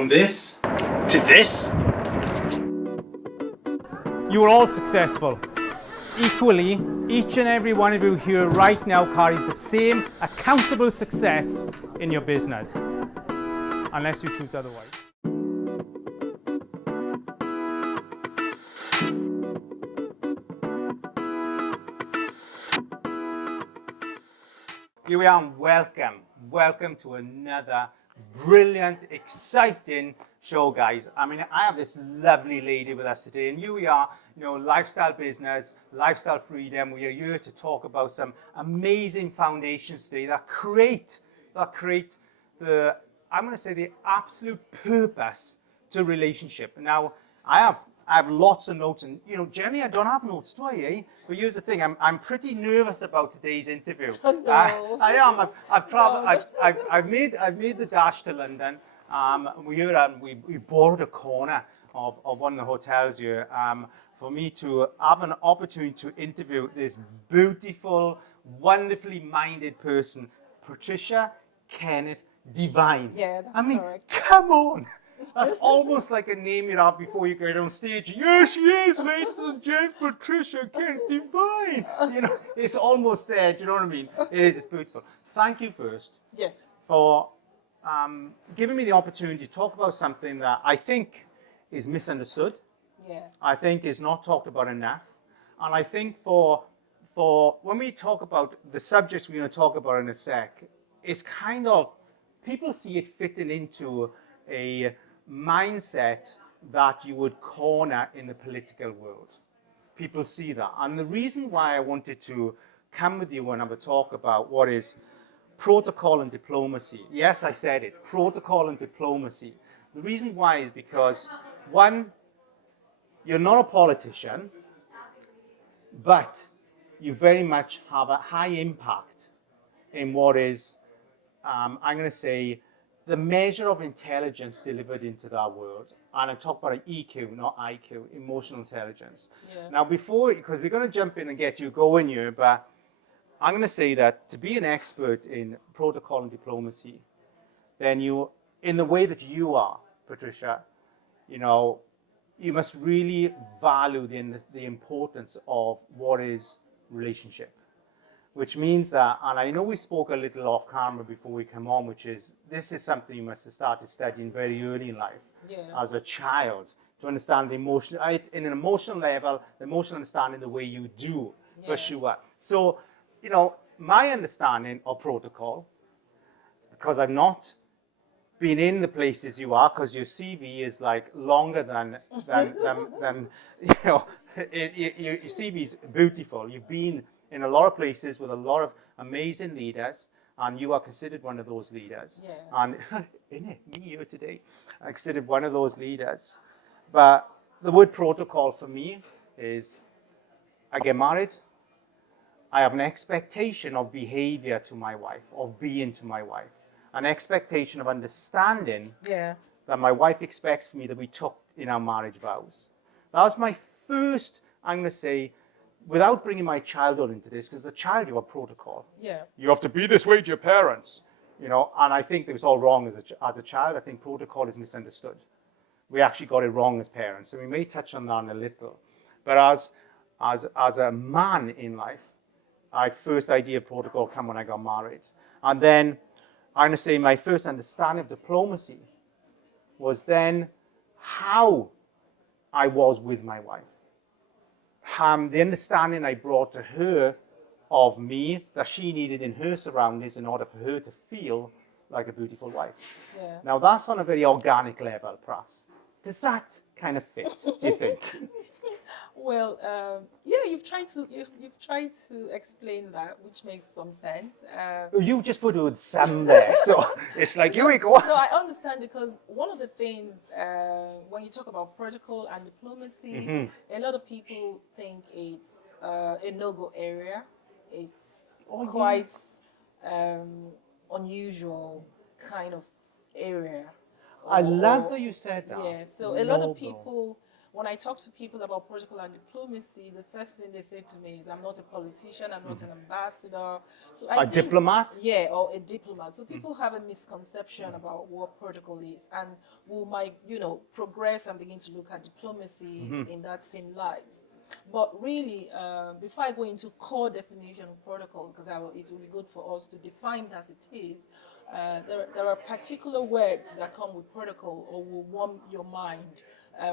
From this to this. You are all successful. Equally, each and every one of you here right now carries the same accountable success in your business, unless you choose otherwise. Here we are, and welcome to another brilliant, exciting show, guys. I mean, I have this lovely lady with us today, and here we are, lifestyle business, lifestyle freedom. We are here to talk about some amazing foundations today that create the, I'm going to say, the absolute purpose to relationship. Now, I have lots of notes, and generally I don't have notes, do I? Eh? But here's the thing: I'm pretty nervous about today's interview. No. I am. I've traveled. I've made the dash to London. We borrowed a corner of one of the hotels here for me to have an opportunity to interview this beautiful, wonderfully minded person, Patricia Kenneth-Divine. Yeah, that's I mean, correct. come on. That's almost like a name you'd have before you get on stage. Here she is, ladies and gents, Patricia Kenneth-Divine. It's almost there. Do you know what I mean? It is. It's beautiful. Thank you first Yes. for giving me the opportunity to talk about something that I think is misunderstood. Yeah. I think is not talked about enough. And I think for when we talk about the subjects we're going to talk about in a sec, it's kind of, people see it fitting into a mindset that you would corner in the political world. People see that. And the reason why I wanted to come with you and have a talk about what is protocol and diplomacy. Yes, I said it, protocol and diplomacy. The reason why is because, one, you're not a politician, but you very much have a high impact in what is, I'm going to say, the measure of intelligence delivered into that world. And I talk about EQ, not IQ, emotional intelligence. Yeah. Now, because we're going to jump in and get you going here, but I'm going to say that to be an expert in protocol and diplomacy, then in the way that you are, Patricia, you must really value the importance of what is relationship. Which means that, and I know we spoke a little off camera before we come on, which is, this is something you must have started studying very early in life, as a child, to understand the emotion, in an emotional level, the emotional understanding the way you do, for sure. So, my understanding of protocol, because I've not been in the places you are, because your CV is like longer than your CV is beautiful. You've been in a lot of places with a lot of amazing leaders, and you are considered one of those leaders. Yeah. And me here today, I'm considered one of those leaders. But the word protocol for me is, I get married, I have an expectation of behavior to my wife, of being to my wife, an expectation of understanding that my wife expects me that we took in our marriage vows. That was my first, I'm going to say, without bringing my childhood into this, because as a child you have protocol. Yeah. You have to be this way to your parents, and I think it was all wrong as a child. I think protocol is misunderstood. We actually got it wrong as parents, and we may touch on that in a little. But as a man in life, my first idea of protocol came when I got married. And then I'm going to say my first understanding of diplomacy was then how I was with my wife. The understanding I brought to her of me that she needed in her surroundings in order for her to feel like a beautiful wife. Yeah. Now that's on a very organic level, perhaps. Does that kind of fit, do you think? Well, you've tried to explain that, which makes some sense. You just put with some there, so it's like, here we go. No, I understand, because one of the things when you talk about protocol and diplomacy, a lot of people think it's a no-go area. It's quite unusual kind of area. I love that you said that. Yeah, so a lot of people when I talk to people about protocol and diplomacy, the first thing they say to me is, I'm not a politician, I'm not an ambassador. So I think, diplomat? yeah, or a diplomat. So people have a misconception about what protocol is, and we might, progress and begin to look at diplomacy in that same light. But really, before I go into core definition of protocol, because it will be good for us to define it as it is, there are particular words that come with protocol or will warm your mind.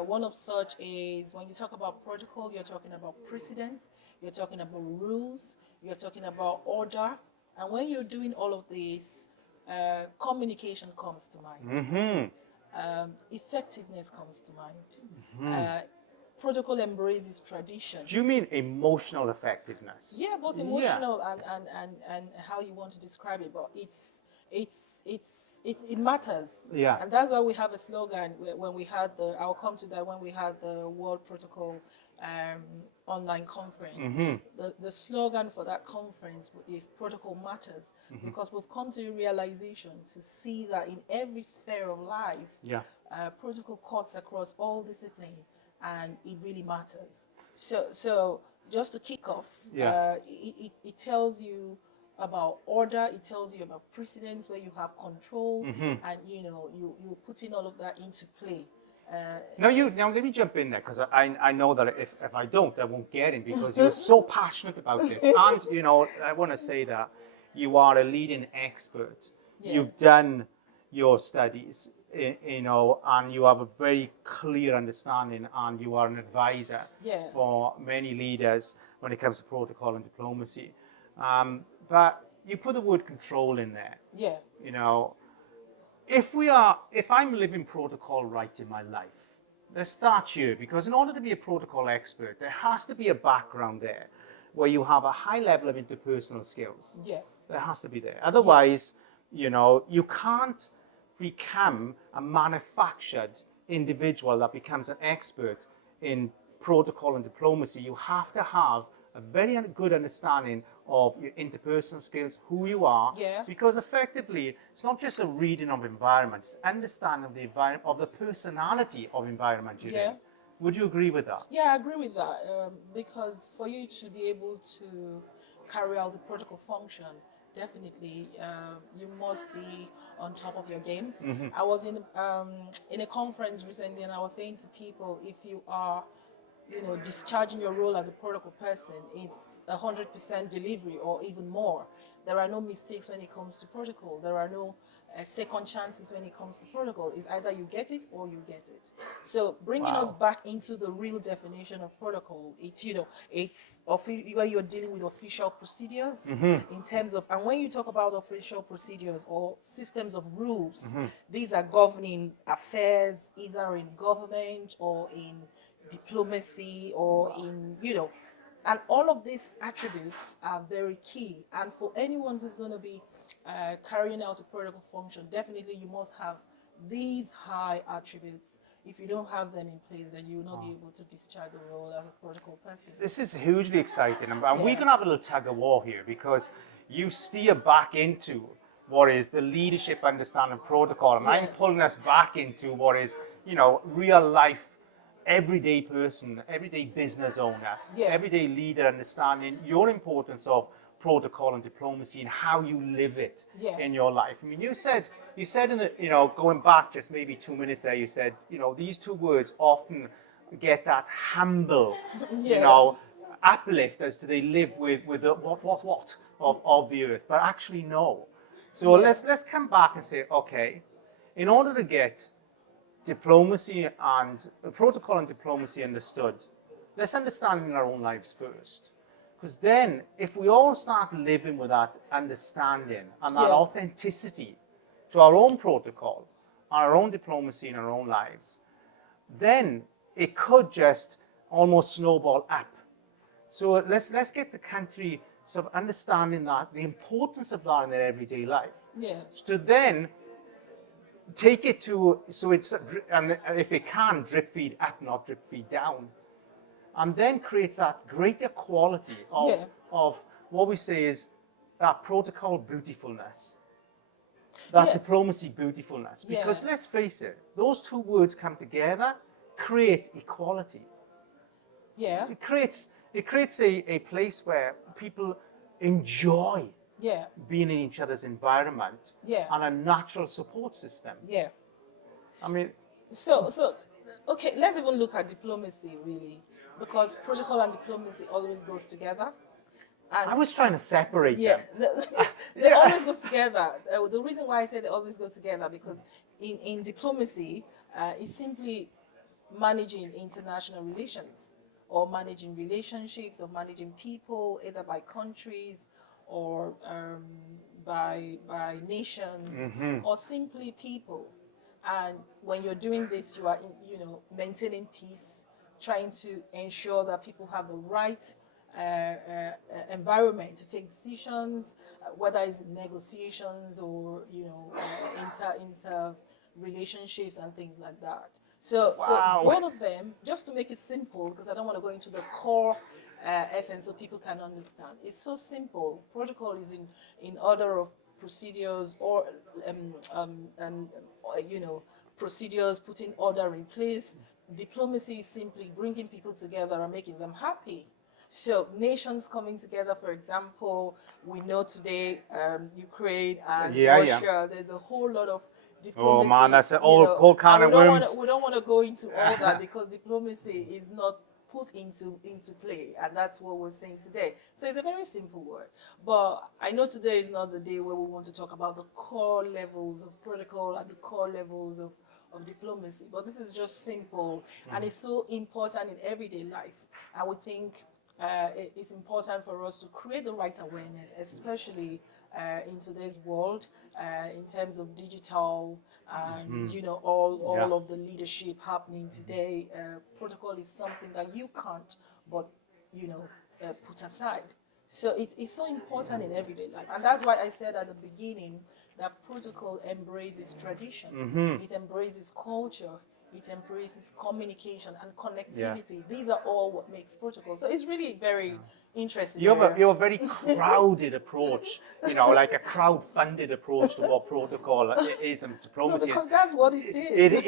One of such is, when you talk about protocol, you're talking about precedence, you're talking about rules, you're talking about order. And when you're doing all of this, communication comes to mind. Effectiveness comes to mind. Protocol embraces tradition. Do you mean emotional effectiveness? Yeah, both emotional and how you want to describe it, but it matters. Yeah. And that's why we have a slogan when we had I'll come to that, when we had the World Protocol online conference. The slogan for that conference is Protocol Matters, because we've come to a realization to see that in every sphere of life, protocol cuts across all discipline, and it really matters. So just to kick off, it tells you about order, it tells you about precedence where you have control, and you're putting all of that into play. Now let me jump in there, because I know that if I don't, I won't get in, because you're so passionate about this. And I want to say that you are a leading expert. Yeah. You've done your studies, and you have a very clear understanding, and you are an advisor for many leaders when it comes to protocol and diplomacy. But you put the word control in there. Yeah. If I'm living protocol right in my life, let's start here, because in order to be a protocol expert, there has to be a background there where you have a high level of interpersonal skills. Yes. There has to be there. Otherwise, you can't become a manufactured individual that becomes an expert in protocol and diplomacy. You have to have a very good understanding of your interpersonal skills, who you are, because effectively it's not just a reading of environment, it's understanding of the environment, of the personality of environment you're in. Would you agree with that? Yeah, I agree with that, because for you to be able to carry out the protocol function, definitely you must be on top of your game. I was in a conference recently, and I was saying to people, if you are discharging your role as a protocol person, it's 100% delivery or even more. There are no mistakes when it comes to protocol. There are no second chances when it comes to protocol. It's either you get it or you get it. So bringing us back into the real definition of protocol, it's where you're dealing with official procedures in terms of, and when you talk about official procedures or systems of rules, these are governing affairs either in government or in diplomacy or in, and all of these attributes are very key. And for anyone who's going to be carrying out a protocol function, definitely you must have these high attributes. If you don't have them in place, then you will not be able to discharge the role as a protocol person. This is hugely exciting, and we're going to have a little tug of war here, because you steer back into what is the leadership understanding of protocol, and I'm pulling us back into what is, real life, everyday person, everyday business owner, everyday leader, understanding your importance of protocol and diplomacy and how you live it in your life. I mean, you said in the, going back just maybe 2 minutes there, you said, these two words often get that humble, uplift as to they live with the what of the earth, but actually no. So let's come back and say, okay, in order to get diplomacy and protocol and diplomacy understood, let's understand in our own lives first. Because then, if we all start living with that understanding and that authenticity to our own protocol, our own diplomacy in our own lives, then it could just almost snowball up. So let's get the country sort of understanding that, the importance of that in their everyday life. So then take it to, so it's, and if it can, drip feed up, not drip feed down. And then creates that greater quality of what we say is that protocol beautifulness, that diplomacy beautifulness. Because let's face it, those two words come together create equality. Yeah. It creates a place where people enjoy Yeah. being in each other's environment Yeah. and a natural support system. Yeah. I mean, So, okay, let's even look at diplomacy really, because protocol and diplomacy always goes together. And I was trying to separate yeah, them. they always go together. The reason why I say they always go together because in diplomacy, it's simply managing international relations or managing relationships or managing people either by countries or by nations or simply people. And when you're doing this, you are, maintaining peace, trying to ensure that people have the right environment to take decisions, whether it's in negotiations or inter relationships and things like that. So Wow. both of them, just to make it simple, because I don't want to go into the core essence so people can understand. It's so simple. Protocol is in order of procedures or procedures, putting order in place. Diplomacy is simply bringing people together and making them happy. So nations coming together, for example, we know today Ukraine and Russia. There's a whole lot of diplomacy. Oh man, that's an old can of worms. We don't want to go into all that because diplomacy is not put into play, and that's what we're saying today. So it's a very simple word, but I know today is not the day where we want to talk about the core levels of protocol and the core levels of diplomacy, but this is just simple and it's so important in everyday life. And we think it's important for us to create the right awareness, especially in today's world, in terms of digital and all of the leadership happening today. Protocol is something that you can't but put aside. So it's so important in everyday life, and that's why I said at the beginning that protocol embraces tradition, it embraces culture, it embraces communication and connectivity. These are all what makes protocol. So it's really very interesting. You have a very crowded approach, like a crowd-funded approach to what protocol is and diplomacy because that's what it is.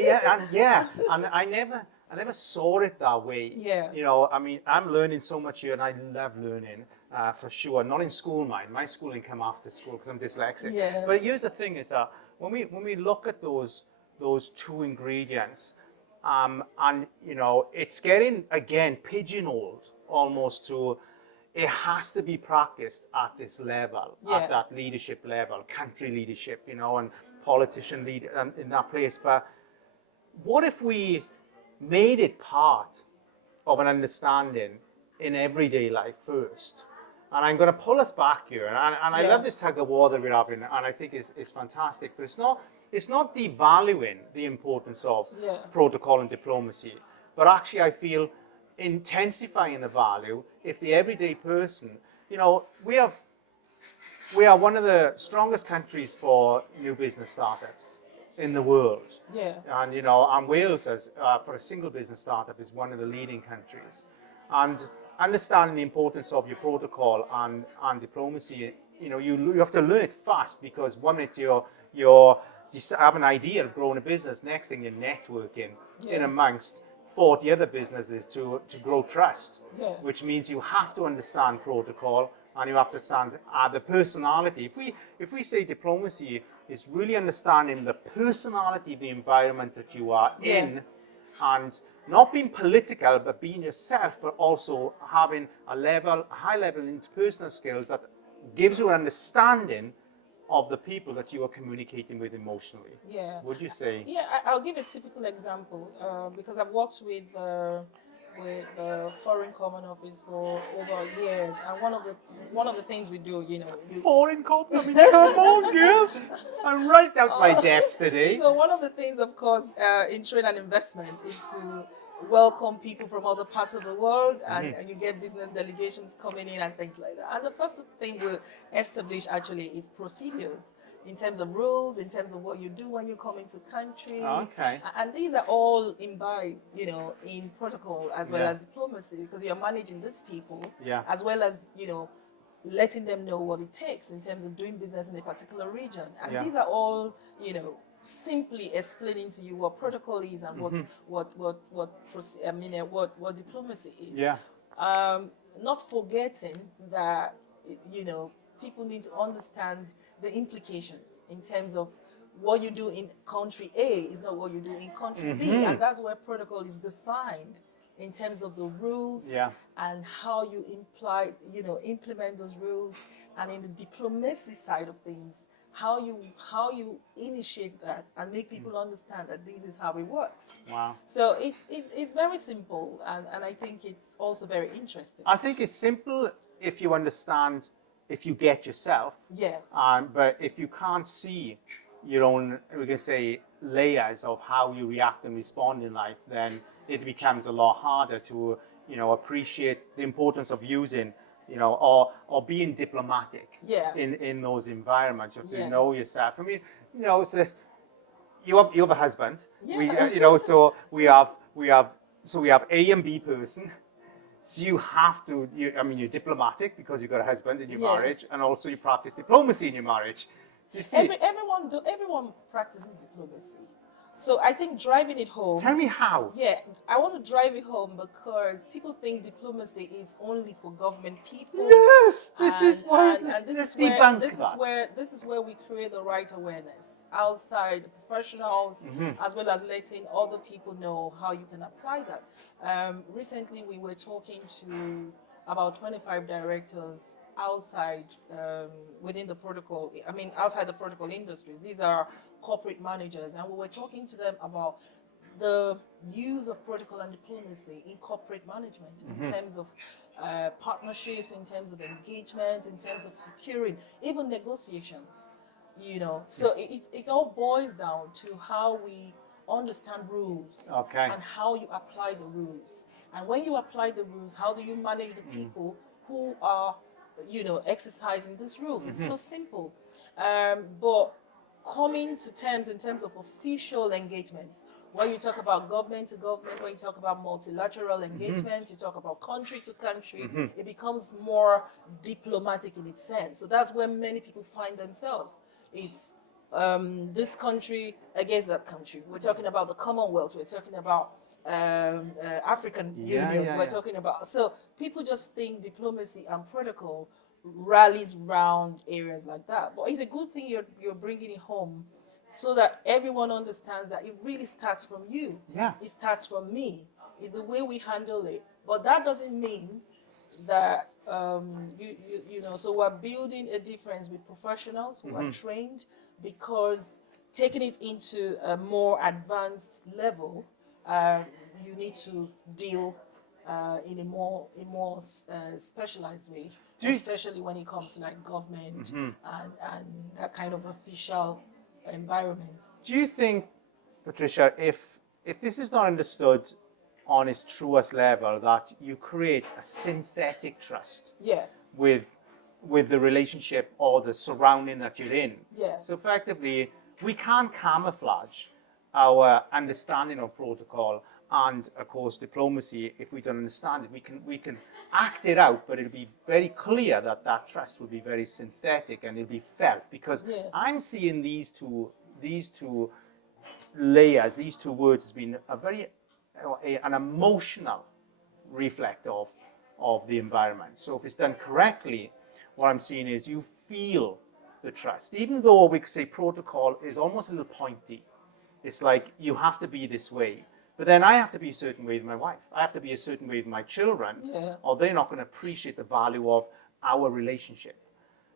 And I never saw it that way. Yeah. I mean, I'm learning so much here, and I love learning for sure. Not in school, my schooling come after school because I'm dyslexic. Yeah. But here's the thing: is that when we look at those two ingredients, and it's getting again pigeonholed almost to. It has to be practiced at this level, at that leadership level, country leadership, and politician lead in that place. But what if we made it part of an understanding in everyday life first? And I'm going to pull us back here. And I love this tug of war that we're having, and I think it's fantastic. But it's not devaluing the importance of protocol and diplomacy, but actually I feel intensifying the value if the everyday person, we are one of the strongest countries for new business startups in the world. Yeah. And Wales, for a single business startup, is one of the leading countries. And understanding the importance of your protocol and diplomacy, you have to learn it fast, because one minute you have an idea of growing a business, next thing you're networking in amongst 40 other businesses to grow trust, which means you have to understand protocol and you have to understand the personality. If we say diplomacy is really understanding the personality of the environment that you are in, and not being political but being yourself, but also having a high level interpersonal skills that gives you an understanding of the people that you are communicating with emotionally. Yeah. Would you say? Yeah, I'll give a typical example because I've worked with the Foreign Common Office for over years, and one of the things we do, Foreign Common, I mean, come on, girl! I'm right out my depth today. So one of the things, of course, in trade and investment is to welcome people from other parts of the world, and you get business delegations coming in and things like that. And the first thing we establish actually is procedures in terms of rules, in terms of what you do when you come into country. Okay. And these are all imbibed, in protocol as well as diplomacy, because you're managing these people as well as, letting them know what it takes in terms of doing business in a particular region. And these are all, simply explaining to you what protocol is and what diplomacy is. Yeah. Not forgetting that, you know, people need to understand the implications in terms of what you do in country A is not what you do in country B, and that's where protocol is defined in terms of the rules Yeah. and how you implement those rules, and in the diplomacy side of things, how you initiate that and make people understand that this is how it works. Wow. So it's very simple, and I think it's also very interesting. I think it's simple if you understand, if you get yourself. Yes. But if you can't see your own, we can say, layers of how you react and respond in life, then it becomes a lot harder to, appreciate the importance of using, or being diplomatic Yeah. in those environments. You have to Yeah. know yourself. I mean, so this, you have a husband. Yeah. So we have A and B person. So you have to, you're diplomatic because you've got a husband in your Yeah. marriage, and also you practice diplomacy in your marriage. You see, Everyone practices diplomacy. So I think driving it home. tell me how. Yeah, I want to drive it home because people think diplomacy is only for government people. Yes, this is why. And Let's debunk this that. this is where we create the right awareness outside professionals, as well as letting other people know how you can apply that. Recently, we were talking to about 25 directors outside within the protocol. I mean, outside the protocol industries. These are corporate managers, and we were talking to them about the use of protocol and diplomacy in corporate management in terms of partnerships, in terms of engagements, in terms of securing, even negotiations. So it all boils down to how we understand rules, Okay. and how you apply the rules. And when you apply the rules, how do you manage the people who are, exercising these rules? It's so simple. But coming to terms in terms of official engagements, when you talk about government to government, when you talk about multilateral engagements, you talk about country to country, it becomes more diplomatic in its sense. So that's where many people find themselves, is this country against that country. We're talking about the Commonwealth, we're talking about African Union, we're talking about, so people just think diplomacy and protocol rallies round areas like that. But it's a good thing you're bringing it home, so that everyone understands that it really starts from you. Yeah. It starts from me. It's the way we handle it. But that doesn't mean that so we're building a difference with professionals who are trained, because taking it into a more advanced level, you need to deal in a more specialized way, especially when it comes to like government and that kind of official environment. Do you think, Patricia, if this is not understood on its truest level, that you create a synthetic trust Yes. with the relationship or the surrounding that you're in? Yeah. So effectively, we can't camouflage our understanding of protocol and, of course, diplomacy if we don't understand it. We can act it out, but it'll be very clear that trust will be very synthetic and it'll be felt, because I'm seeing these two layers, these two words, as being an emotional reflect of the environment. So if it's done correctly, what I'm seeing is you feel the trust, even though we could say protocol is almost a little pointy. It's like you have to be this way, but then I have to be a certain way with my wife. I have to be a certain way with my children, or they're not going to appreciate the value of our relationship.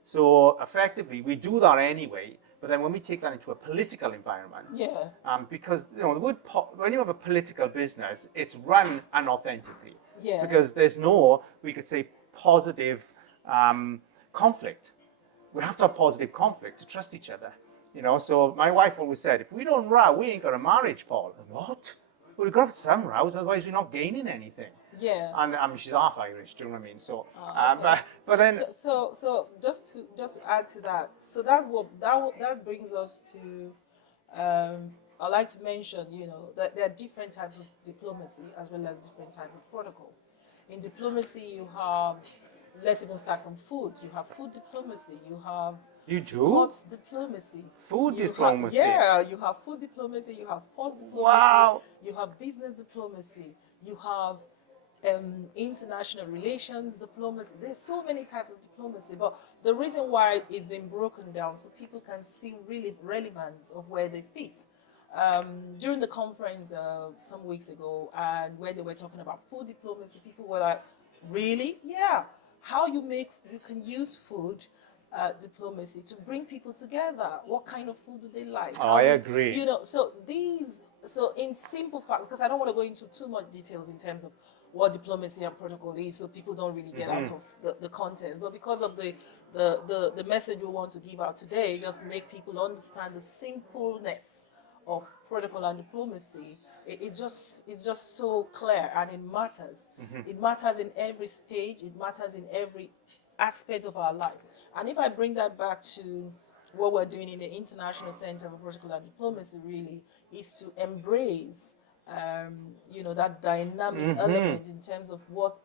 So effectively, we do that anyway. But then when we take that into a political environment, because the word when you have a political business, it's run unauthentically. Because there's no, we could say, positive conflict. We have to have positive conflict to trust each other. So my wife always said, if we don't row, we ain't got a marriage, Paul. What? Well, we've got to have some rows, otherwise we're not gaining anything. Yeah. And I mean, she's half Irish, do you know what I mean? So, okay. but then. So just to add to that, so that's that brings us to. I'd like to mention, that there are different types of diplomacy as well as different types of protocol. In diplomacy, you have, let's even start from food. You have food diplomacy. You have You do? Sports diplomacy. Food You diplomacy. you have food diplomacy, you have sports diplomacy, Wow. you have business diplomacy, you have international relations diplomacy. There's so many types of diplomacy, but the reason why it's been broken down so people can see really relevance of where they fit. During the conference some weeks ago, and where they were talking about food diplomacy, people were like, "Really? Yeah. How you can use food diplomacy to bring people together. What kind of food do they like? Oh, How I do, agree. You know, so in simple fact, because I don't want to go into too much details in terms of what diplomacy and protocol is, so people don't really get out of the context. But because of the message we want to give out today, just to make people understand the simpleness of protocol and diplomacy, it's just so clear, and it matters. It matters in every stage. It matters in every aspect of our life. And if I bring that back to what we're doing in the International Center for Protocol and Diplomacy, really, is to embrace, that dynamic element in terms of what,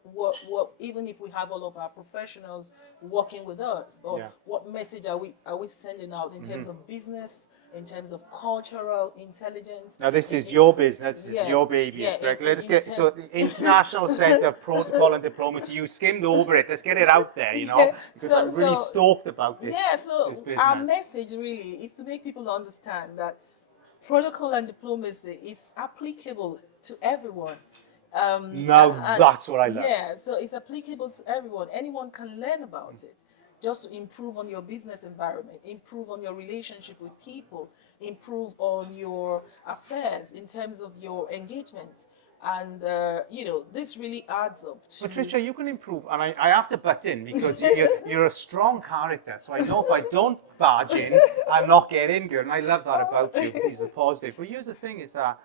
even if we have all of our professionals working with us, or what message are we sending out in terms of business, in terms of cultural intelligence. Now this is your business, this is your baby, correct? Let's get so the International Centre of Protocol and Diplomacy. You skimmed over it. Let's get it out there, because I'm really stoked about this. Yeah, so this business. our message really is to make people understand that protocol and diplomacy is applicable to everyone. That's what I love. Yeah, so it's applicable to everyone. Anyone can learn about it, just to improve on your business environment, improve on your relationship with people, improve on your affairs in terms of your engagements. And, this really adds up to... Patricia, you can improve, and I have to butt in because you're a strong character. So I know if I don't barge in, I'm not getting good. And I love that about you. It's a positive. But here's the thing: is that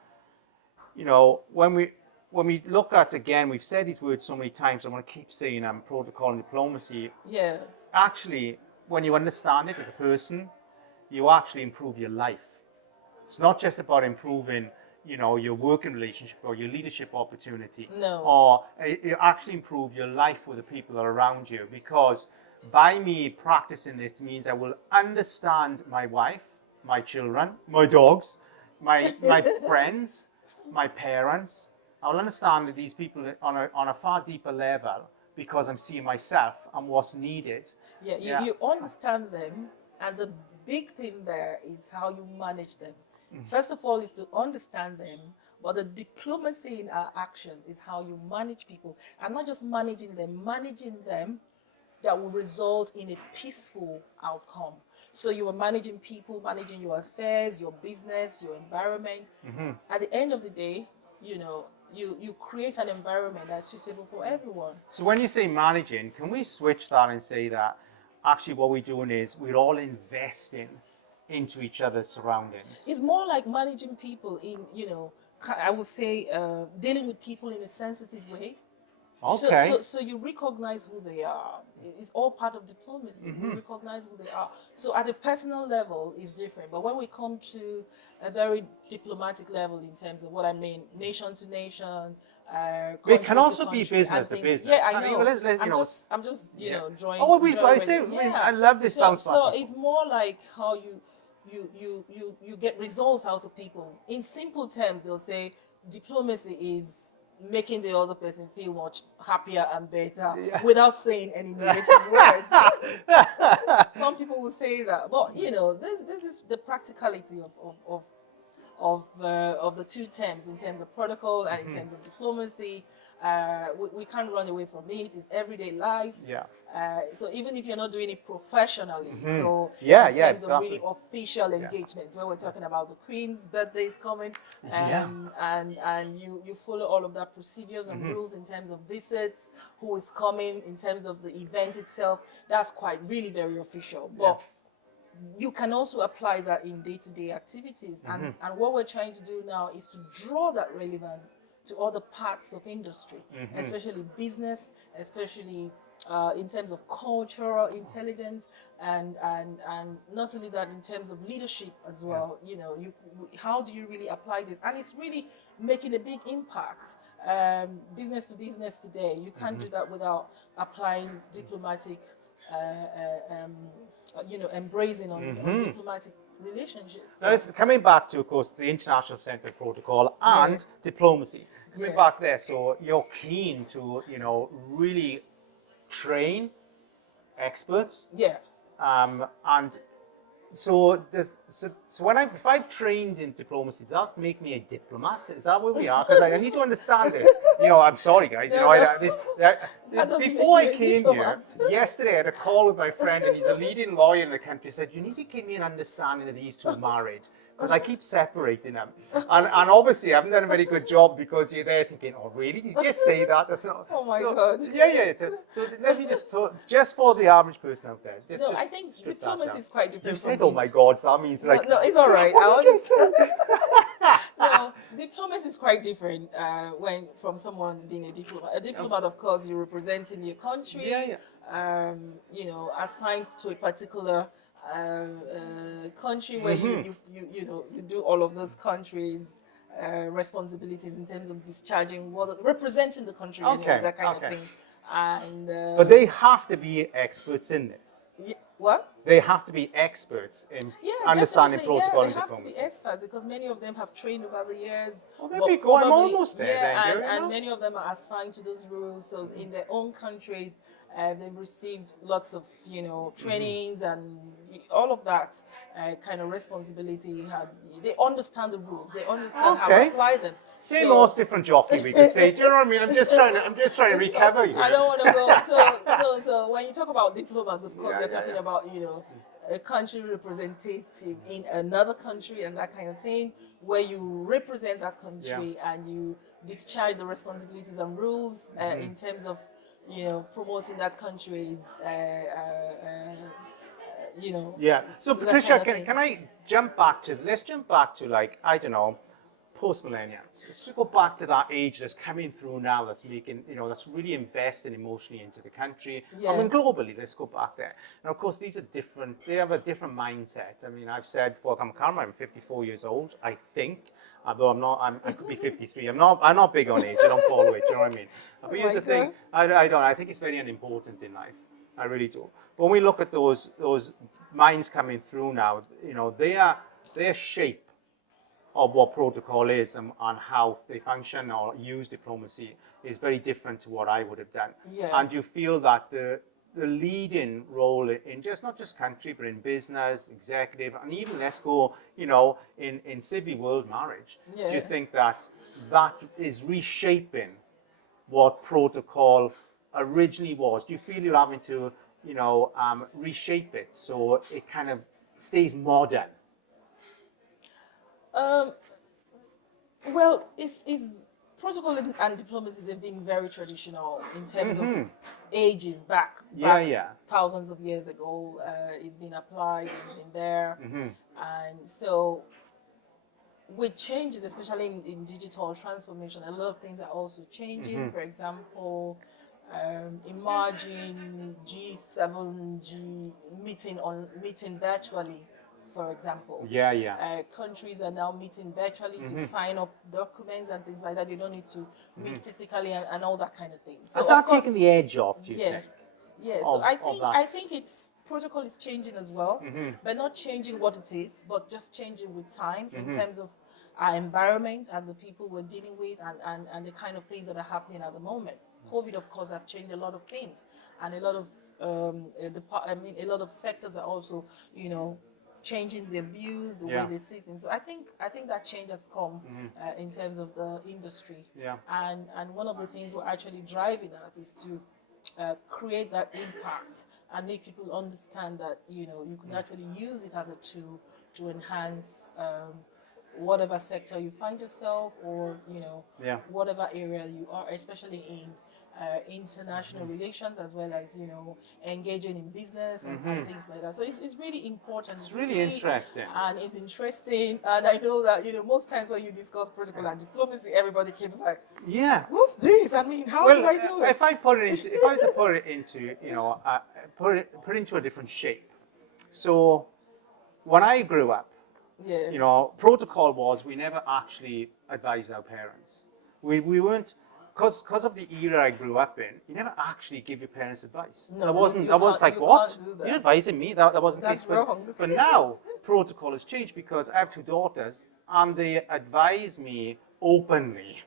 when we look at, again, we've said these words so many times. I'm going to keep saying protocol and diplomacy. Yeah. Actually, when you understand it as a person, you actually improve your life. It's not just about improving your working relationship or your leadership opportunity. No. Or you actually improve your life with the people that are around you, because by me practicing this means I will understand my wife, my children, my dogs, my friends, my parents. I'll understand that these people on a far deeper level, because I'm seeing myself and what's needed. You understand them, and the big thing there is how you manage them. First of all is to understand them, but the diplomacy in our action is how you manage people, and not just managing them that will result in a peaceful outcome. So you are managing people, managing your affairs, your business, your environment. At the end of the day, you create an environment that's suitable for everyone. So when you say managing, can we switch that and say that actually what we're doing is we're all investing into each other's surroundings? It's more like managing people in, I would say, dealing with people in a sensitive way. Okay. So you recognize who they are. It's all part of diplomacy. You recognize who they are. So at a personal level, it's different. But when we come to a very diplomatic level, in terms of what I mean, nation to nation, it can also be business to business. Yeah, I know. I'm just drawing. Oh, I love this bounce back. So it's more like how you get results out of people. In simple terms, they'll say diplomacy is making the other person feel much happier and better without saying any negative words. Some people will say that, but this is the practicality of the two terms, in terms of protocol and in terms of diplomacy. We can't run away from it. It's everyday life. So even if you're not doing it professionally, so in terms of really official engagements, when we're talking about the Queen's birthday is coming, and you follow all of that procedures and rules in terms of visits, who is coming, in terms of the event itself, that's quite really very official. But you can also apply that in day-to-day activities. And what we're trying to do now is to draw that relevance to other parts of industry, especially business, especially in terms of cultural intelligence, and not only that, in terms of leadership as well. How do you really apply this? And it's really making a big impact. Business to business today, you can't do that without applying diplomatic embracing on diplomatic relationships. Now, this is coming back to, of course, the International Centre Protocol and diplomacy. Coming back there, so you're keen to, really train experts. Yeah. And so, if I've trained in diplomacy, does that make me a diplomat? Is that where we are? Because I need to understand this. I'm sorry, guys. Before I came here, yesterday I had a call with my friend, and he's a leading lawyer in the country. He said, "You need to give me an understanding of these two married." Because I keep separating them. And obviously I haven't done a very good job, because you're there thinking, oh really? Did you just say that? That's not, oh my God. Yeah. So let me just for the average person out there. I think diplomacy is quite different. You said, oh my God, so that means no, it's all right. I understand. No, diplomacy is quite different from someone being a diplomat. A diplomat, of course, you're representing your country. Assigned to a particular country where you do all of those countries' responsibilities in terms of discharging, representing the country, that kind of thing. And but they have to be experts in this. What? They have to be experts in understanding protocol and diplomacy. They have to be experts, because many of them have trained over the years. Well, there we go. I'm almost there. And many of them are assigned to those roles. So in their own countries, they've received lots of, trainings and all of that kind of responsibility. They understand the rules. They understand how to apply them. Same horse, different jockey, we could say. Do you know what I mean? I'm just trying to recover you. I don't want to go. So when you talk about diplomats, of course, you're talking about, a country representative in another country and that kind of thing, where you represent that country and you discharge the responsibilities and rules in terms of promoting that country's, So Patricia, can I jump back to, let's jump back to, like, I don't know, post-millennials. Let's go back to that age that's coming through now, that's making, that's really investing emotionally into the country. I mean, globally, let's go back there. And of course, these are different, they have a different mindset. I mean, I've said before, I'm 54 years old, I think. Although I could be 53. I'm not big on age. I don't follow it. Do you know what I mean? But here's the thing. I think it's very unimportant in life. I really do. But when we look at those minds coming through now, their shape of what protocol is and how they function or use diplomacy is very different to what I would have done. And you feel that the leading role in not just country, but in business, executive, and even let's go, in civil world marriage. Do you think that is reshaping what protocol originally was? Do you feel you're having to, reshape it so it kind of stays modern? Well, it's protocol and diplomacy. They've been very traditional in terms of ages back thousands of years ago. It's been applied. It's been there, and so with changes, especially in digital transformation, a lot of things are also changing. For example, imagine G7 meeting virtually. For example, countries are now meeting virtually to sign up documents and things like that. They don't need to meet physically and all that kind of thing. So is that taking the edge off? Do you think? So I think protocol is changing as well, but not changing what it is, but just changing with time in terms of our environment and the people we're dealing with and the kind of things that are happening at the moment. COVID, of course, have changed a lot of things, and a lot of a lot of sectors are also changing their views, the way they see things. So I think that change has come in terms of the industry. And one of the things we're actually driving at is to create that impact and make people understand that you can actually use it as a tool to enhance whatever sector you find yourself, or whatever area you are, especially in international relations, as well as engaging in business and things like that. So it's really important. It's really interesting. And it's interesting. And I know that most times when you discuss protocol and diplomacy, everybody keeps like, what's this? I mean, how do I do it? If I put it into a different shape. So when I grew up, protocol was we never actually advised our parents. We weren't because of the era I grew up in, you never actually give your parents advice. No, That wasn't. you That was can't- like you what? can't do that. You're advising me. That wasn't the That's case. But, wrong. but now protocol has changed because I have 2 daughters and they advise me openly.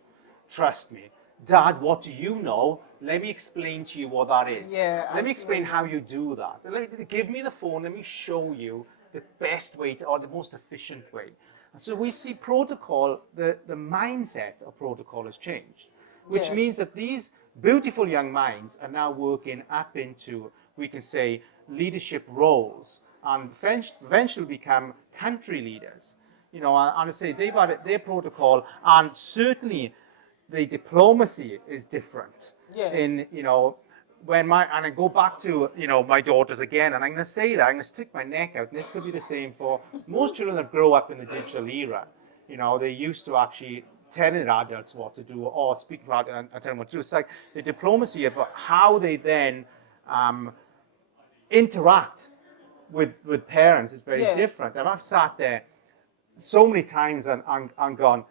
Trust me, Dad. What do you know? Let me explain to you what that is. Yeah, Let me I explain see. how you do that. Give me the phone. Let me show you the best way or the most efficient way. And so we see protocol. The mindset of protocol has changed, which Yeah. means that these beautiful young minds are now working up into, we can say, leadership roles and eventually become country leaders. And I say they've had their protocol, and certainly the diplomacy is different. Yeah. When and I go back to my daughters again, and I'm going to say that I'm going to stick my neck out, and this could be the same for most children that grow up in the digital era. They used to actually tell their adults what to do or speak to adults and tell them what to do. It's like the diplomacy of how they then interact with parents is very Yeah. different. And I've sat there so many times and gone,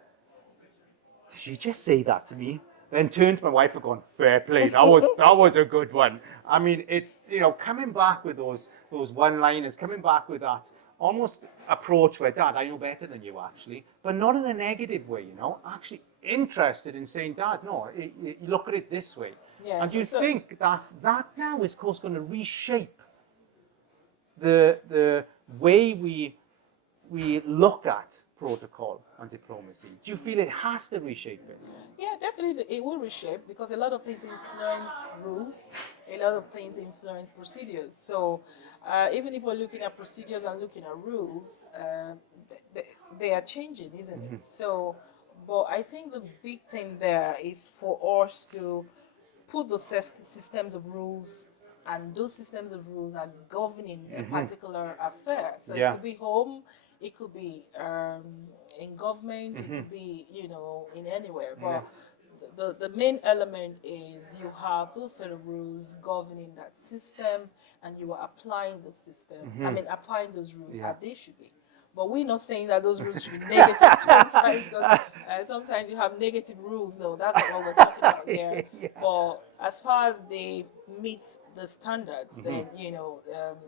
did she just say that to me? Then turned to my wife and gone, fair play, that was a good one. I mean, it's coming back with those one-liners, coming back with that almost approach where, Dad, I know better than you actually, but not in a negative way, actually interested in saying, Dad, no, you look at it this way. Yeah, And so- you so- think that now is, of course, going to reshape the way we look at protocol and diplomacy. Do you feel it has to reshape it? Yeah, definitely it will reshape because a lot of things influence rules, a lot of things influence procedures. So even if we're looking at procedures and looking at rules, they are changing, isn't it? So, but I think the big thing there is for us to put those systems of rules, and those systems of rules are governing a particular affair. So Yeah. it could be home, it could be in government, it could be in anywhere. But the main element is you have those set of rules governing that system, and you are applying the system. I mean, applying those rules as they should be. But we're not saying that those rules should be negative sometimes, because sometimes you have negative rules. No, that's not what we're talking about here. Yeah. But as far as they meet the standards, then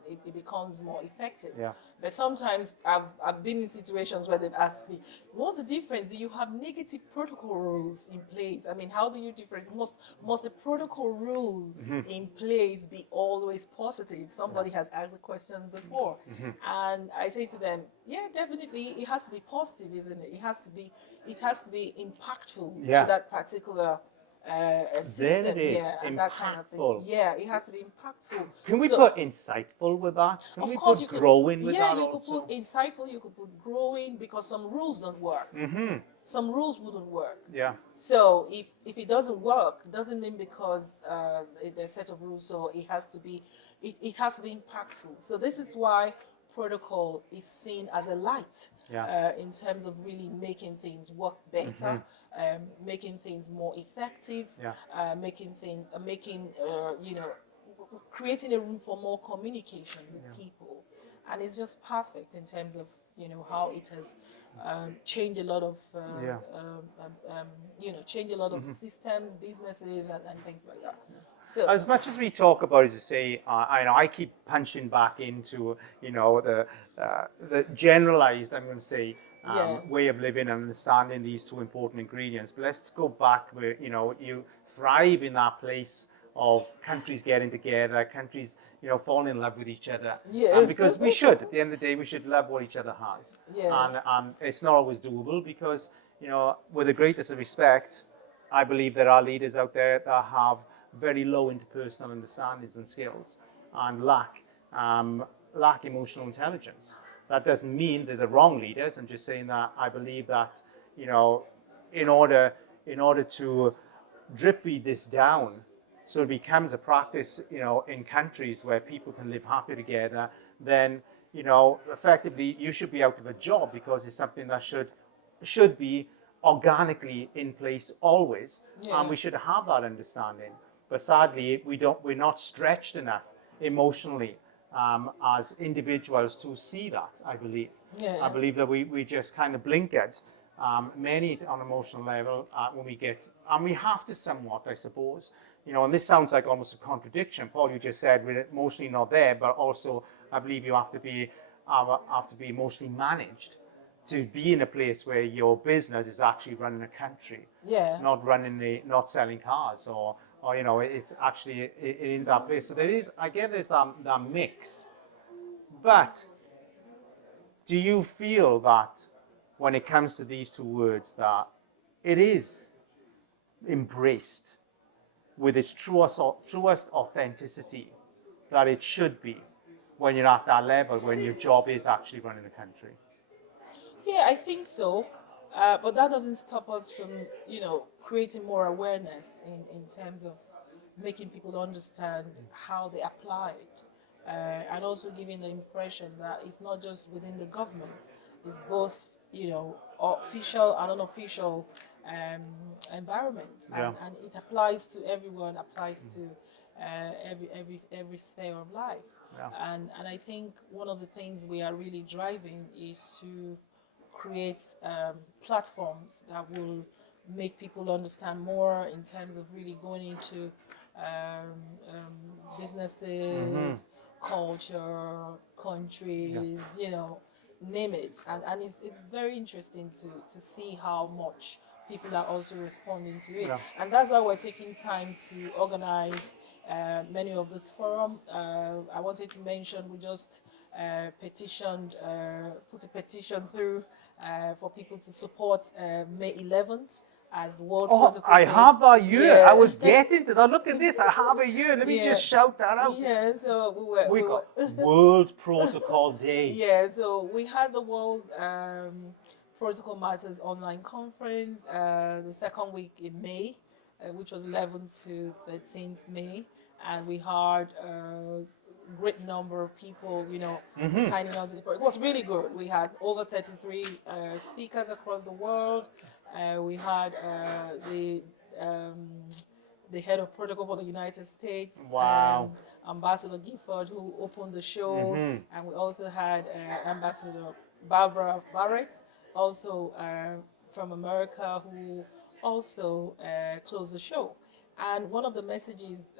it becomes more effective. Yeah. But sometimes I've been in situations where they've asked me, "What's the difference? Do you have negative protocol rules in place? I mean, how do you different? Must the protocol rule in place be always positive?" Somebody has asked the questions before, and I say to them, "Yeah, definitely, it has to be positive, isn't it? It has to be impactful Yeah. to that particular system, it is, and that kind of thing. impactful. Yeah, it has to be impactful. Can we So- put insightful with that? Can of we course, put you could. growing with Yeah, that you also? could put insightful. You could put growing, because some rules don't work. Some rules wouldn't work. Yeah. So if it doesn't work, doesn't mean because there's a set of rules. So it has to be impactful. So this is why protocol is seen as a light in terms of really making things work better, making things more effective, creating a room for more communication with people. And it's just perfect in terms of how it has changed a lot of change a lot of systems, businesses, and things like that. So As much as we talk about, as you say, I keep punching back into the generalized, I'm going to say, way of living and understanding these 2 important ingredients. But let's go back where you thrive in that place of countries getting together, countries falling in love with each other. Yeah. Because we should, at the end of the day, we should love what each other has. Yeah. And it's not always doable because with the greatest of respect, I believe there are leaders out there that have very low interpersonal understandings and skills and lack emotional intelligence. That doesn't mean they're the wrong leaders. I'm just saying that I believe that in order to drip feed this down, so it becomes a practice in countries where people can live happy together, then effectively you should be out of a job because it's something that should be organically in place always, and we should have that understanding. But sadly, we're not stretched enough emotionally as individuals to see that. I believe. Yeah. I believe that we just kind of blinkered many on emotional level when we get, and we have to somewhat, I suppose, and this sounds like almost a contradiction. Paul, you just said we're emotionally not there, but also I believe you have to be emotionally managed to be in a place where your business is actually running a country, Yeah. not selling cars, or it's actually in that place. So I get there's that mix, but do you feel that when it comes to these two words that it is embraced with its truest authenticity that it should be when you're at that level, when your job is actually running the country? Yeah, I think so. But that doesn't stop us from, creating more awareness in terms of making people understand how they apply it. And also giving the impression that it's not just within the government, it's both, official and unofficial um, environment. Yeah. And it applies to everyone, applies to every sphere of life. Yeah. And I think one of the things we are really driving is to create platforms that will make people understand more in terms of really going into businesses, culture, countries, name it. And it's very interesting to see how much people are also responding to it. Yeah. And that's why we're taking time to organize many of this forum. I wanted to mention we just put a petition through for people to support May 11th as World Protocol I Day. have that year. Yeah. I was getting to that. Look at this. I have a year. Let me Yeah. just shout that out. Yeah, so We got World Protocol Day. Yeah, so we had the World Protocol Matters online conference the second week in May, which was 11th to 13th May, and we had a great number of people, signing on to the program. It was really good. We had over 33 speakers across the world. We had the head of protocol for the United States, Wow. Ambassador Gifford, who opened the show, and we also had Ambassador Barbara Barrett, also from America, who also closed the show. And one of the messages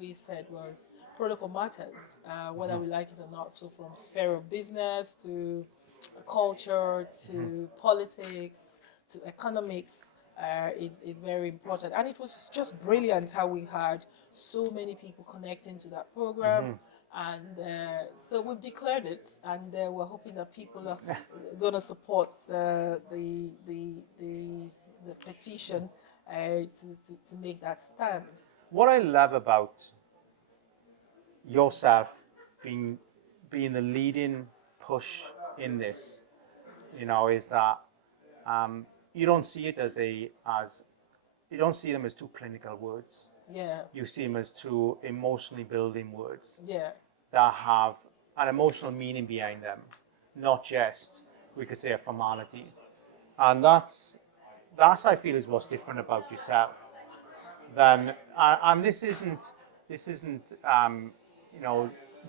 we said was protocol matters, whether we like it or not. So from sphere of business to culture to politics to economics, is very important. And it was just brilliant how we had so many people connecting to that program. And so we've declared it, and we're hoping that people are going to support the petition to make that stand. What I love about yourself being the leading push in this, is that you don't see it you don't see them as two clinical words. Yeah. You see them as two emotionally building words Yeah. that have an emotional meaning behind them, not just, we could say, a formality. And that's I feel is what's different about yourself. And this isn't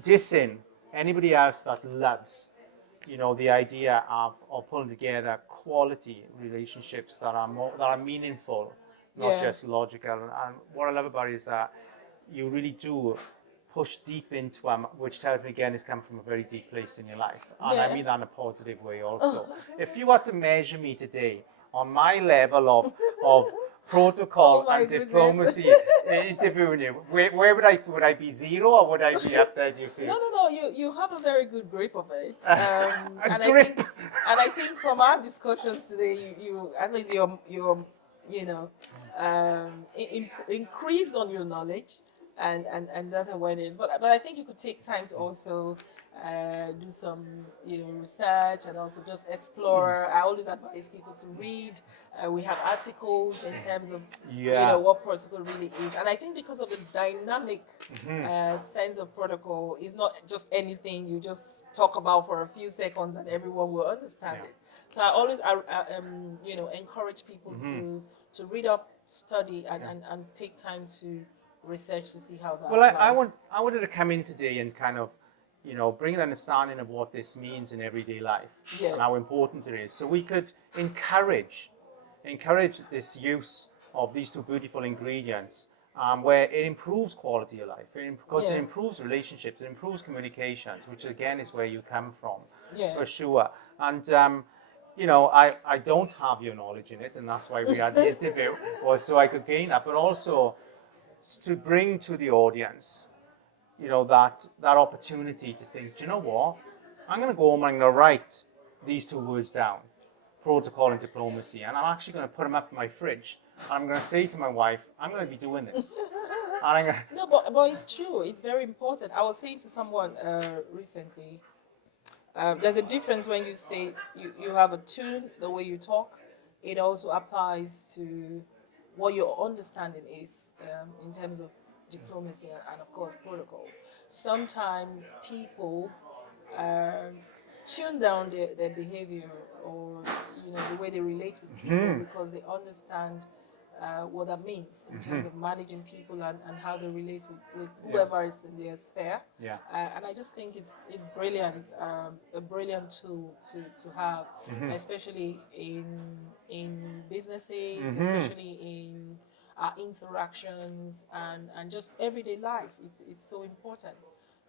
dissing anybody else that loves the idea of pulling together quality relationships that are meaningful, not just logical. And what I love about it is that you really do push deep into them, which tells me again it's come from a very deep place in your life. And I mean that in a positive way also. If you had to measure me today on my level of protocol and diplomacy interviewing you, where would I be 0 or would I be up there, do you feel? No. You have a very good grip of it. And grip. I think from our discussions today, you at least you're increased on your knowledge and that awareness. But I think you could take time to also do some research and also just explore. I always advise people to read. We have articles in terms of what protocol really is, and I think because of the dynamic sense of protocol, is not just anything you just talk about for a few seconds and everyone will understand it. So I always encourage people to read up, study, and take time to research to see how that applies. I wanted to come in today and kind of bring an understanding of what this means in everyday life Yeah. and how important it is. So we could encourage this use of these two beautiful ingredients, where it improves quality of life, because it Yeah. improves relationships, it improves communications, which again is where you come from, Yeah. for sure. And I don't have your knowledge in it, and that's why we had the interview, was so I could gain that, but also to bring to the audience, that opportunity to think, do you know what? I'm going to go home and I'm going to write these two words down, protocol and diplomacy, and I'm actually going to put them up in my fridge. And I'm going to say to my wife, I'm going to be doing this. And I'm going to, No, but it's true. It's very important. I was saying to someone recently, there's a difference when you say you have a tune, the way you talk. It also applies to what your understanding is in terms of diplomacy and of course protocol. Sometimes people um, tune down their behavior or the way they relate with people because they understand what that means in terms of managing people and how they relate with whoever is in their sphere. Yeah. And I just think it's brilliant, a brilliant tool to have, especially in businesses, especially in our interactions and just everyday life. It's so important.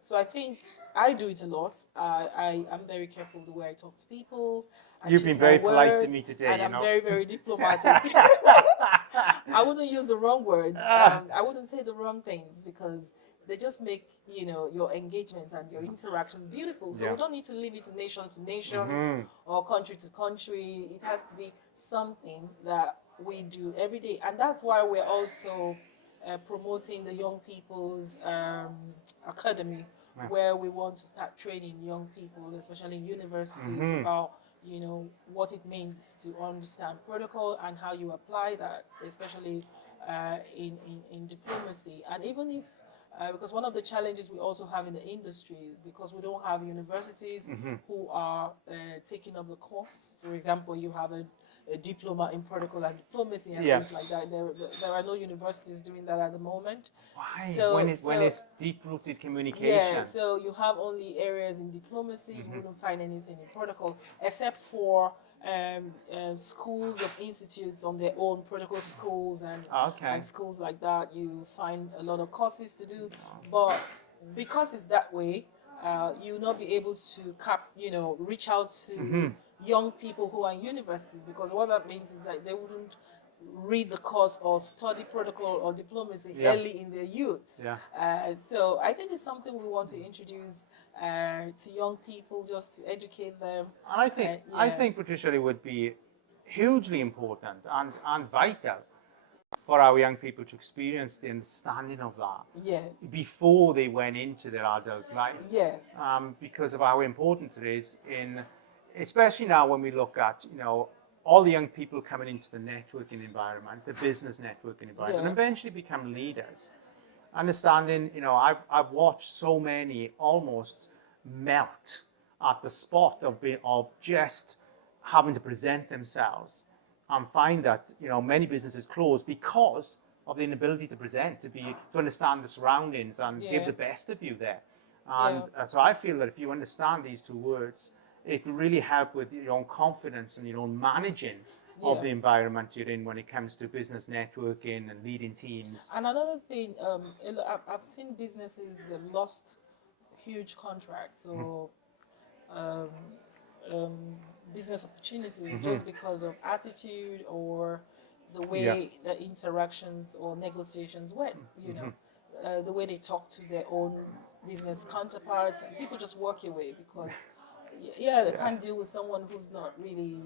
So I think I do it a lot. I'm very careful the way I talk to people. I You've choose been very my polite to words, me today, and you I'm know. very, very diplomatic. I wouldn't use the wrong words. I wouldn't say the wrong things because they just make your engagements and your interactions beautiful. So Yeah. we don't need to leave it to nations or country to country. It has to be something that we do every day, and that's why we're also promoting the Young People's Academy, where we want to start training young people, especially in universities, about what it means to understand protocol and how you apply that, especially in diplomacy. And even if because one of the challenges we also have in the industry is because we don't have universities who are taking up the course. For example, you have a diploma in protocol and diplomacy and Yeah. things like that. There are no universities doing that at the moment. Why? So, when it's deep-rooted communication. yeah, so you have only areas in diplomacy. You wouldn't find anything in protocol, except for schools of institutes on their own, protocol schools and schools like that. You find a lot of courses to do, but because it's that way, you will not be able to reach out to young people who are in universities, because what that means is that they wouldn't read the course or study protocol or diplomacy early in their youth. Yeah. So I think it's something we want to introduce to young people, just to educate them. And I think, Patricia, it would be hugely important and vital for our young people to experience the understanding of that Yes. before they went into their adult life. Yes. Because of how important it is especially now when we look at, all the young people coming into the networking environment, the business networking environment, and eventually become leaders. Understanding, I've watched so many almost melt at the spot of just having to present themselves, and find that many businesses close because of the inability to present, to understand the surroundings and give the best of you there. And so I feel that if you understand these two words, it will really help with your own confidence and your own managing of the environment you're in when it comes to business networking and leading teams. And another thing, I've seen businesses that lost huge contracts or business opportunities just because of attitude or the way the interactions or negotiations went. The way they talk to their own business counterparts, and people just walk away because they can't deal with someone who's not really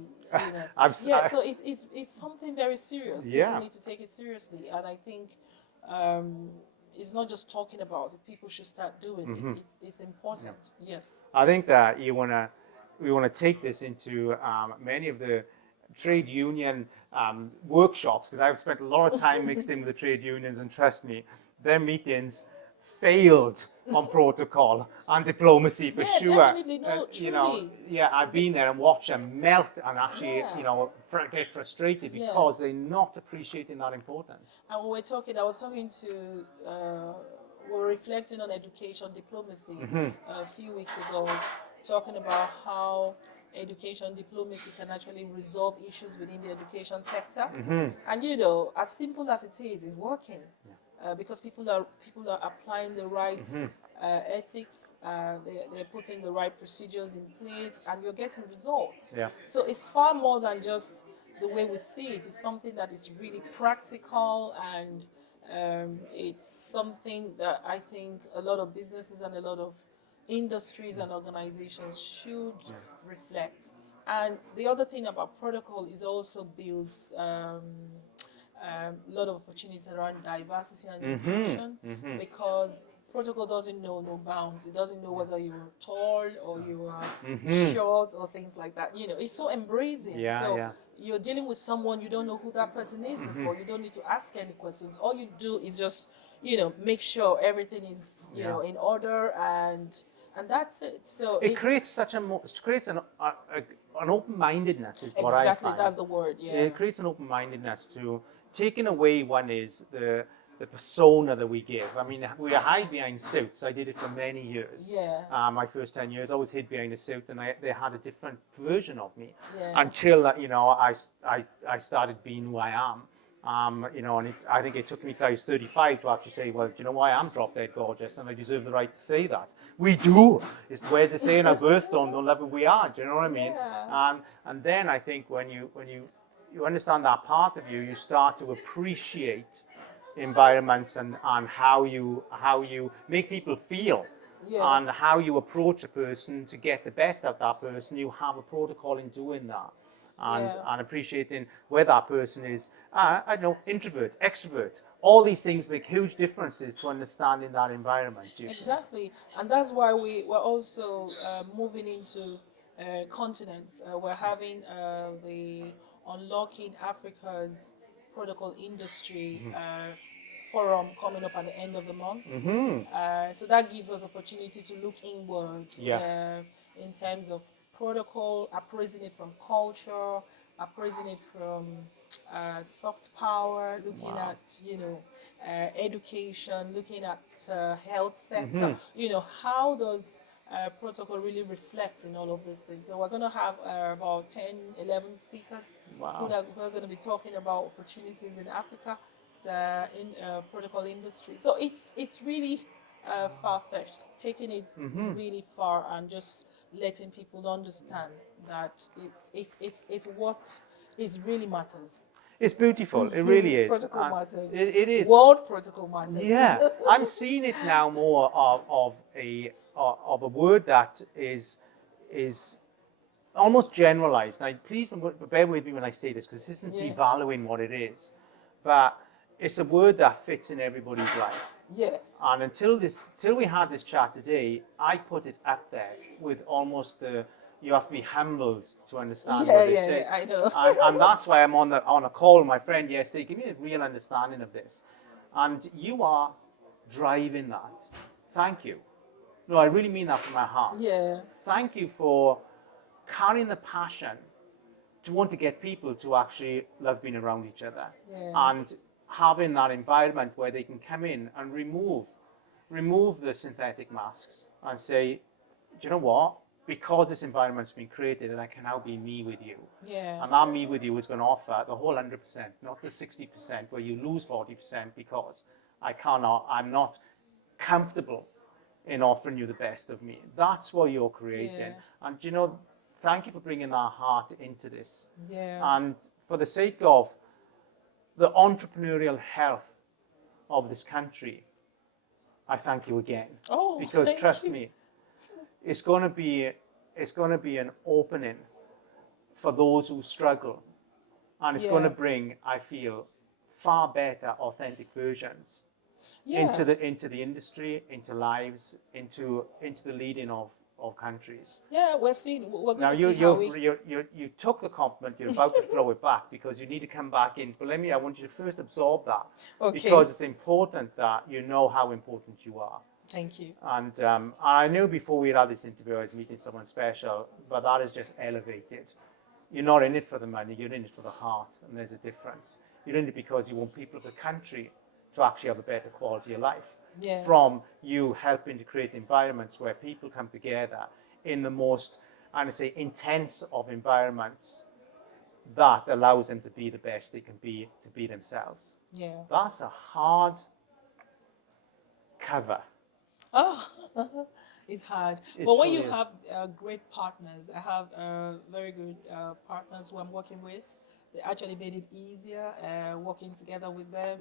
so it's something very serious. People need to take it seriously, and I think it's not just talking about it. People should start doing it. It's important. Yes, I think that we want to take this into many of the trade union workshops, because I've spent a lot of time mixed in with the trade unions, and trust me, their meetings failed on protocol and diplomacy for sure. Definitely, no, truly. I've been there and watched them melt and actually, get frustrated because they're not appreciating that importance. And when I was talking to were reflecting on education diplomacy a few weeks ago, talking about how education diplomacy can actually resolve issues within the education sector. And you know, as simple as it is working. Because people are applying the right ethics, they're putting the right procedures in place, and you're getting results. Yeah. So it's far more than just the way we see it. It's something that is really practical, and it's something that I think a lot of businesses and a lot of industries and organizations should reflect. And the other thing about protocol is also builds a lot of opportunities around diversity and inclusion, because protocol doesn't know no bounds. It doesn't know whether you're tall or you are short or things like that. You know, it's so embracing. So you're dealing with someone, you don't know who that person is before. You don't need to ask any questions. All you do is just, you know, make sure everything is, you know, in order, and that's it. So it creates such an open-mindedness is what I find. Exactly, that's the word. Yeah. It creates an open-mindedness to taking away one is the persona that we give. I mean, we hide behind suits. I did it for many years. Yeah. My first 10 years, I always hid behind a suit, and they had a different version of me Yeah. until I started being who I am. And I think it took me till I was 35 to actually say, well, do you know why I'm drop dead gorgeous, and I deserve the right to say that. We do. Where's it saying our birthstone? Don't love who we are. Do you know what I mean? Yeah. And then I think when you understand that part of you, you start to appreciate environments and how you make people feel. Yeah. And how you approach a person to get the best out of that person. You have a protocol in doing that. And appreciating where that person is, I don't know, introvert, extrovert. All these things make huge differences to understanding that environment. Exactly, and that's why we're also moving into continents. We're having the Unlocking Africa's Protocol Industry forum coming up at the end of the month. So that gives us opportunity to look inwards in terms of protocol, appraising it from culture, appraising it from soft power, looking at, you know, education, looking at health sector. You know, how does protocol really reflect in all of these things? So we're going to have about 10, 11 speakers who are going to be talking about opportunities in Africa, in protocol industry. So it's really far-fetched, taking it really far and just letting people understand that it's what is really matters. It's beautiful. It really is. Protocol matters. It is. World protocol matters. Yeah, I'm seeing it now more of a word that is almost generalized. Now, please bear with me when I say this, because this isn't devaluing what it is, but it's a word that fits in everybody's life. Yes. And until we had this chat today, I put it up there with almost you have to be humbled to understand what this is. Yeah, I know. and that's why I'm on a call with my friend yesterday. Give me a real understanding of this. And you are driving that. Thank you. No, I really mean that from my heart. Yeah. Thank you for carrying the passion to want to get people to actually love being around each other. Yeah. And having that environment where they can come in and remove the synthetic masks and say, do you know what? Because this environment's been created, and I can now be me with you. Yeah. And that me with you is going to offer the whole 100%, not the 60% where you lose 40% because I'm not comfortable in offering you the best of me. That's what you're creating. Yeah. And you know, thank you for bringing that heart into this. Yeah. And for the sake of the entrepreneurial health of this country, I thank you again. Oh, because trust me, it's going to be an opening for those who struggle, and it's going to bring, I feel, far better authentic versions into the industry, into lives, into the leading of countries. Yeah, we're going Now to see how you took the compliment. You're about to throw it back because you need to come back in. But I want you to first absorb that, because it's important that you know how important you are. Thank you. And I knew before we had this interview I was meeting someone special, but that is just elevated. You're not in it for the money, you're in it for the heart, and there's a difference. You're in it because you want people of the country to actually have a better quality of life. Yes. from you helping to create environments where people come together in the most, I'm going to say, intense of environments that allows them to be the best they can be, to be themselves. Yeah. That's a hard cover. Oh, it's hard. It But when truly you is. have great partners, I have very good partners who I'm working with. They actually made it easier working together with them.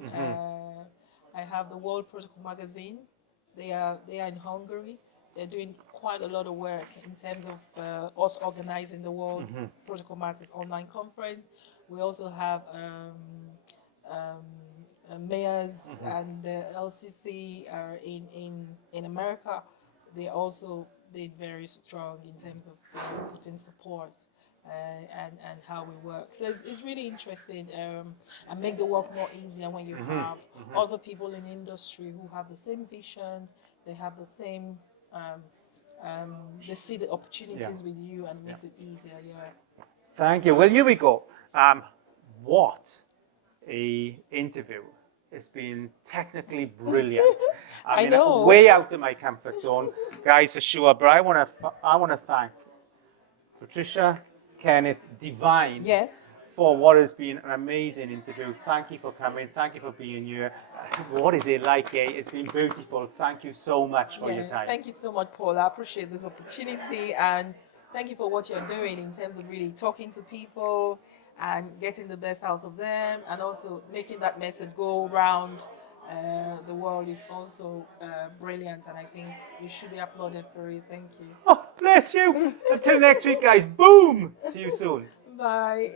I have the World Protocol Magazine. They are in Hungary. They're doing quite a lot of work in terms of us organizing the World Protocol Matters online conference. We also have mayors and the LCC are in America. They also been very strong in terms of putting support and how we work. So it's really interesting and make the work more easier when you have other people in industry who have the same vision, they have the same, they see the opportunities with you and makes it easier. Yeah. Thank you. Well, here we go. What a interview. It's been technically brilliant. I know. Way out of my comfort zone, guys, for sure. But I want to thank Patricia Kenneth-Divine Yes. for what has been an amazing interview. Thank you for coming. Thank you for being here. What is it like, eh? It's been beautiful. Thank you so much for your time. Thank you so much, Paul. I appreciate this opportunity and thank you for what you're doing in terms of really talking to people and getting the best out of them and also making that message go around the world is also brilliant and I think you should be applauded for it. Thank you. Oh, bless you. Until next week, guys. Boom. See you soon. Bye.